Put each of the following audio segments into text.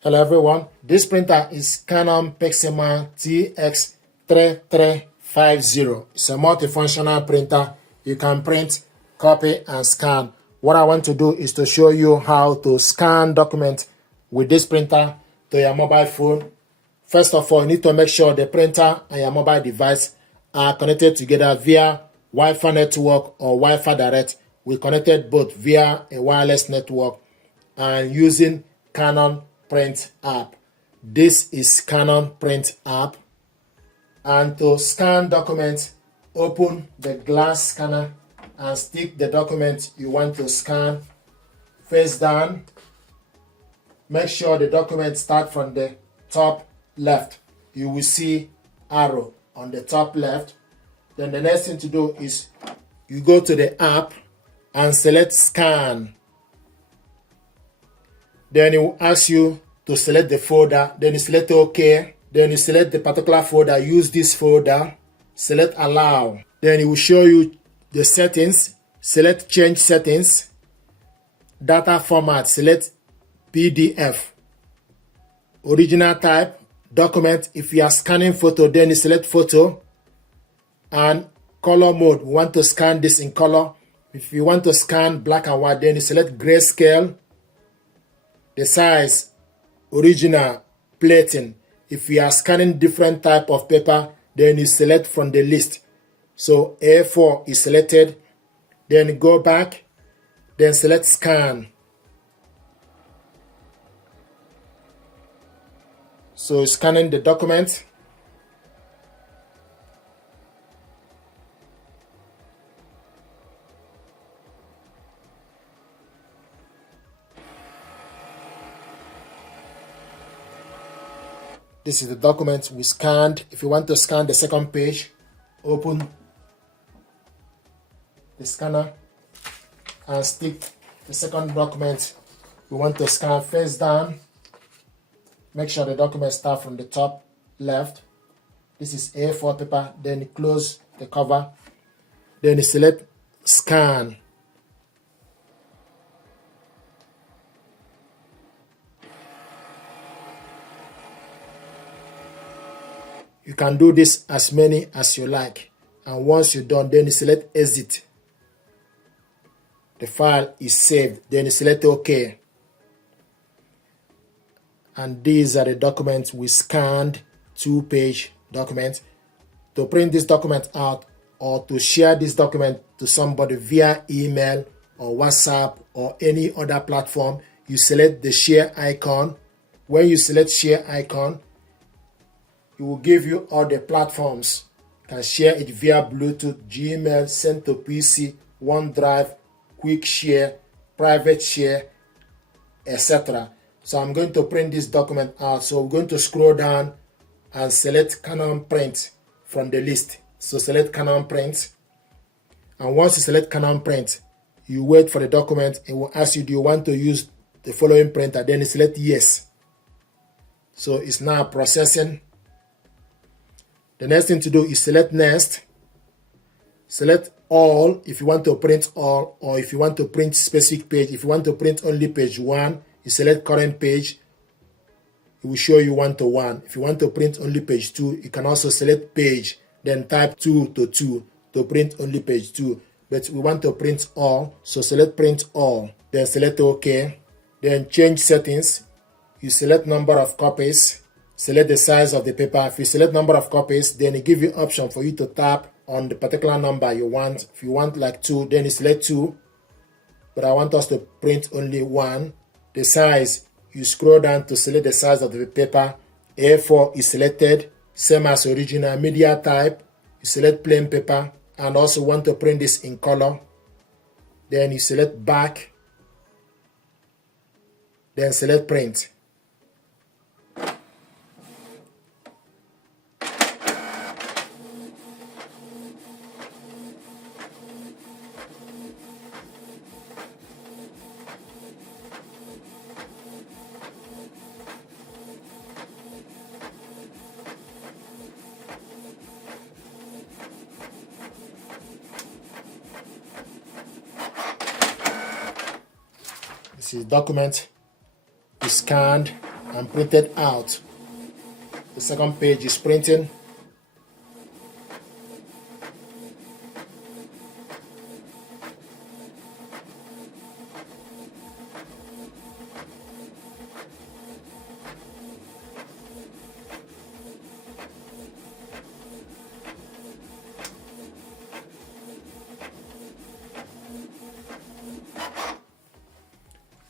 Hello everyone, this printer is Canon PIXMA TS3350. It's a multifunctional printer. You can print, copy and scan. What I want to do is to show you how to scan documents with this printer to your mobile phone. First of all, you need to make sure the printer and your mobile device are connected together via Wi-Fi network or Wi-Fi direct. We connected both via a wireless network and using Canon Print app. This is Canon Print app. And to scan documents, open the glass scanner and stick the document you want to scan face down. Make sure the document starts from the top left. You will see arrow on the top left. Then the next thing to do is you go to the app and select scan. Then it will ask you to select the folder. Then you select OK. Then you select the particular folder. Use this folder. Select allow. Then it will show you the settings. Select change settings. Data format. Select PDF. Original type. Document. If you are scanning photo, then you select photo. And color mode. We want to scan this in color. If you want to scan black and white, then you select grayscale. The size, original, plating. If you are scanning different type of paper, then you select from the list. So A4 is selected. Then go back. Then select scan. So scanning the document. This is the document we scanned. If you want to scan the second page, open the scanner and stick the second document we want to scan face down. Make sure the document starts from the top left. This is A4 paper. Then you close the cover. Then you select scan. You can do this as many as you like. And once you're done, then you select exit. The file is saved. Then you select OK. And these are the documents we scanned, 2-page document. To print this document out or to share this document to somebody via email or WhatsApp or any other platform, you select the share icon. When you select share icon, it will give you all the platforms. You can share it via Bluetooth, Gmail, send to PC, OneDrive, Quick Share, Private Share, etc. So I'm going to print this document out. So we're going to scroll down and select Canon Print from the list. So select Canon Print. And once you select Canon Print, you wait for the document. It will ask you, do you want to use the following printer? Then you select yes. So it's now processing. The next thing to do is select next. Select all if you want to print all, or if you want to print specific page. If you want to print only page 1, you select current page. It will show you 1 to 1. If you want to print only page 2, you can also select page, then type 2 to 2 to print only page 2. But we want to print all, so select print all. Then select OK. Then change settings. You select number of copies. Select the size of the paper. If you select number of copies, then it gives you option for you to tap on the particular number you want. If you want like 2, then you select 2. But I want us to print only 1. The size, you scroll down to select the size of the paper. A4 is selected, same as original. Media type, you select plain paper, and also want to print this in color. Then you select back, then select print. This is document is scanned and printed out. The second page is printing.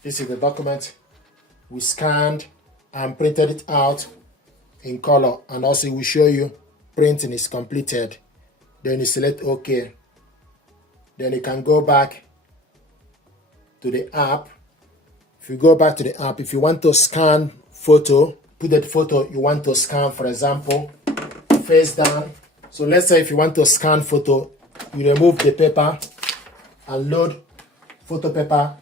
This is the document. We scanned and printed it out in color, and also we show you printing is completed. Then you select OK. Then you can go back to the app. If you go back to the app, if you want to scan photo, put that photo you want to scan, for example, face down. So let's say if you want to scan photo, you remove the paper and load photo paper.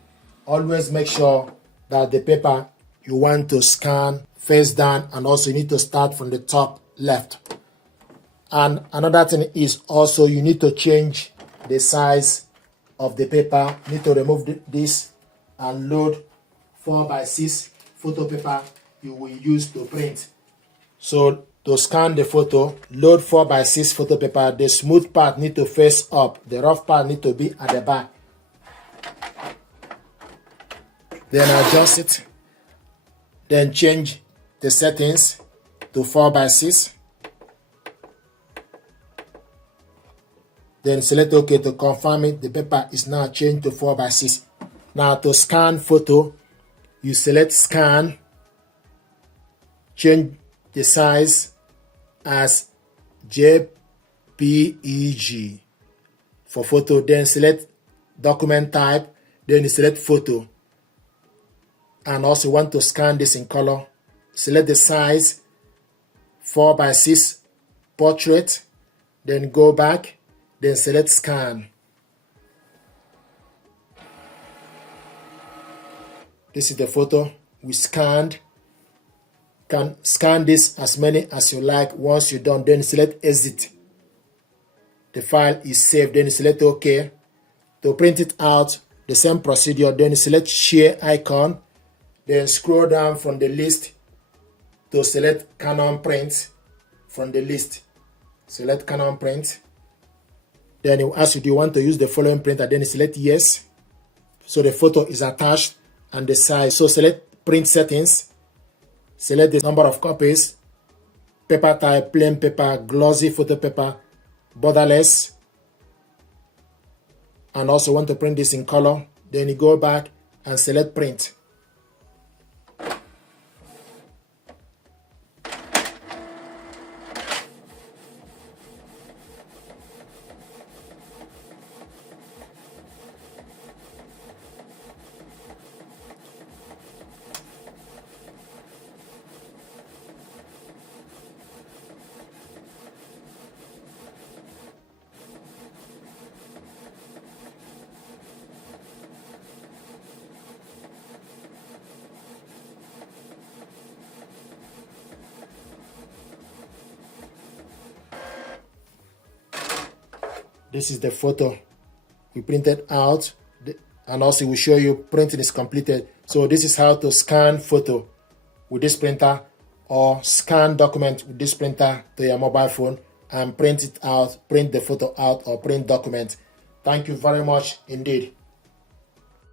Always make sure that the paper you want to scan face down, and also you need to start from the top left. And another thing is also you need to change the size of the paper. You need to remove this and load 4x6 photo paper you will use to print. So to scan the photo, load 4x6 photo paper. The smooth part need to face up, the rough part need to be at the back. Then adjust it. Then change the settings to 4x6. Then select OK to confirm it. The paper is now changed to 4x6. Now to scan photo, you select scan, change the size as JPEG for photo, then select document type, then you select photo. And also want to scan this in color, select the size 4x6 portrait, then go back, then select scan. This is the photo we scanned. You can scan this as many as you like. Once you're done, then select exit. The file is saved, then select OK. To print it out, the same procedure, then select share icon. Then scroll down from the list to select Canon PRINT from the list. Select Canon PRINT. Then it will ask you, do you want to use the following printer? Then select yes. So the photo is attached and the size. So select print settings. Select the number of copies. Paper type, plain paper, glossy photo paper, borderless. And also want to print this in color. Then you go back and select print. This is the photo we printed out, and also we show you printing is completed. So this is how to scan photo with this printer, or scan document with this printer to your mobile phone and print it out, print the photo out, or print document. Thank you very much indeed.